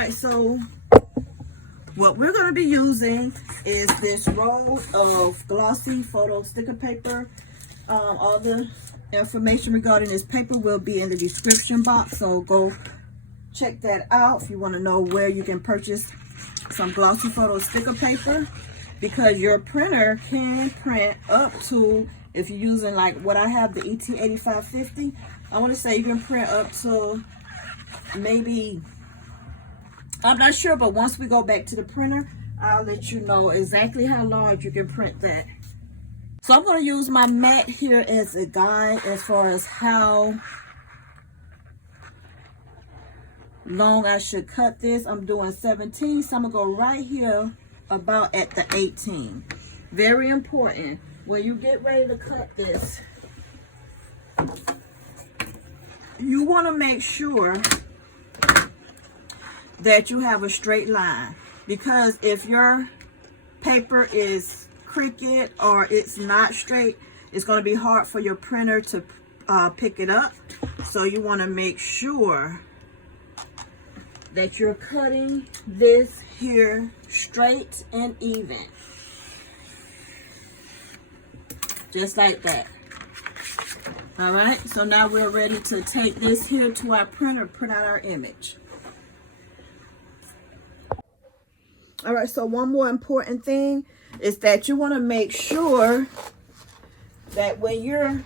right, so what we're going to be using is this roll of glossy photo sticker paper. All the information regarding this paper will be in the description box, so go check that out if you want to know where you can purchase some glossy photo sticker paper, because your printer can print up to, if you're using like what I have, the ET-8550, I want to say you can print up to maybe, I'm not sure, but once we go back to the printer, I'll let you know exactly how large you can print that. So I'm going to use my mat here as a guide as far as how long I should cut this. I'm doing 17, so I'm going to go right here about at the 18. Very important. When you get ready to cut this, you want to make sure that you have a straight line, because if your paper is Cricut or it's not straight, it's going to be hard for your printer to pick it up. So you want to make sure that you're cutting this here straight and even, just like that. All right, so now we're ready to take this here to our printer, print out our image. All right, so one more important thing is that you want to make sure that when you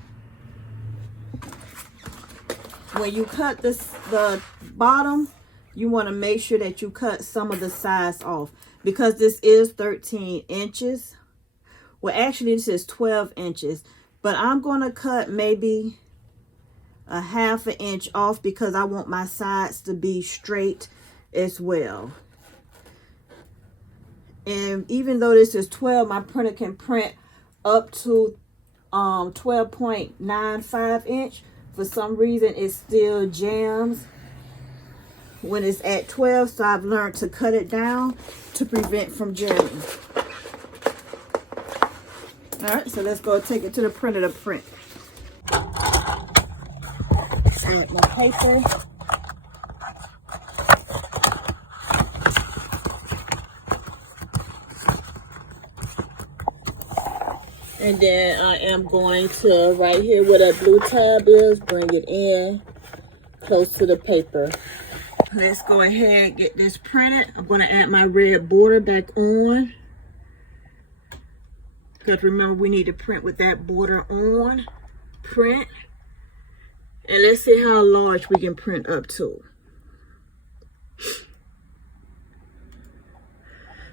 cut the bottom, you want to make sure that you cut some of the size off, because this is 13 inches. Well, actually this is 12 inches, but I'm going to cut maybe a ½ an inch off because I want my sides to be straight as well. And even though this is 12, my printer can print up to 12.95 inch. For some reason, it still jams when it's at 12. So I've learned to cut it down to prevent from jamming. All right, so let's go take it to the printer to print. Take my paper. And then I am going to, right here where that blue tab is, bring it in close to the paper. Let's go ahead and get this printed. I'm going to add my red border back on, because remember, we need to print with that border on. Print. And let's see how large we can print up to.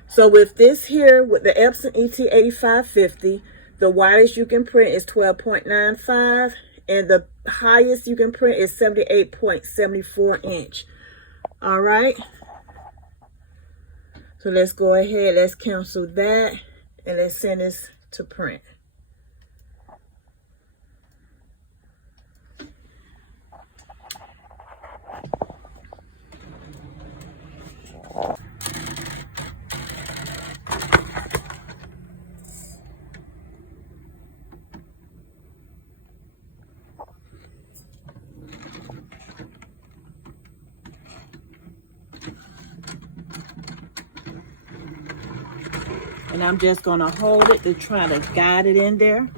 So with this here, with the Epson ET-8550, the widest you can print is 12.95, and the highest you can print is 78.74 inch. All right. So let's go ahead, let's cancel that, and let's send this to print. And I'm just going to hold it to try to guide it in there.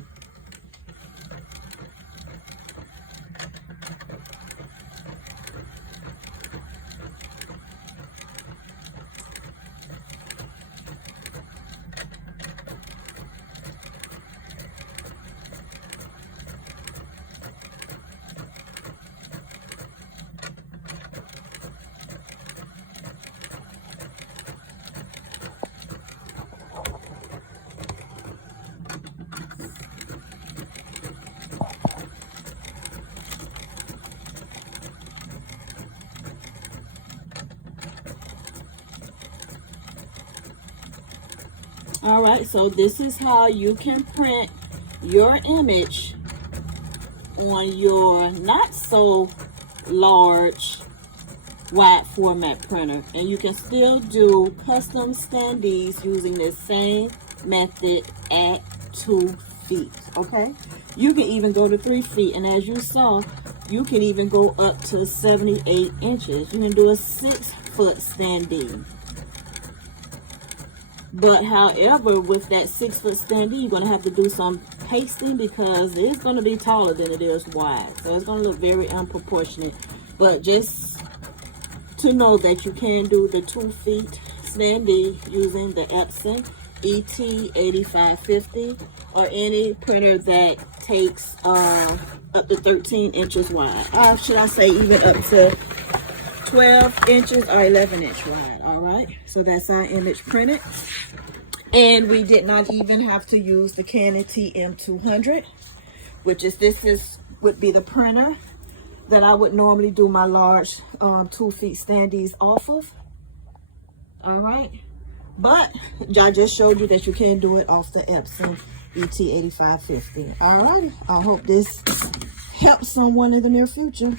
All right, so this is how you can print your image on your not so large wide format printer. And you can still do custom standees using the same method at 2 feet, okay? You can even go to 3 feet. And as you saw, You can even go up to 78 inches. You can do a 6-foot standee. But however, with that 6-foot standee, you're going to have to do some pasting because it's going to be taller than it is wide. So it's going to look very unproportionate. But just to know that you can do the 2 feet standee using the Epson ET-8550 or any printer that takes up to 13 inches wide. Should I say even up to 12 inches or 11 inch wide. All right, so that's our image printed. And we did not even have to use the Canon TM200, which is would be the printer that I would normally do my large 2 feet standees off of. All right, but I just showed you that you can do it off the Epson ET-8550. All right, I hope this helps someone in the near future.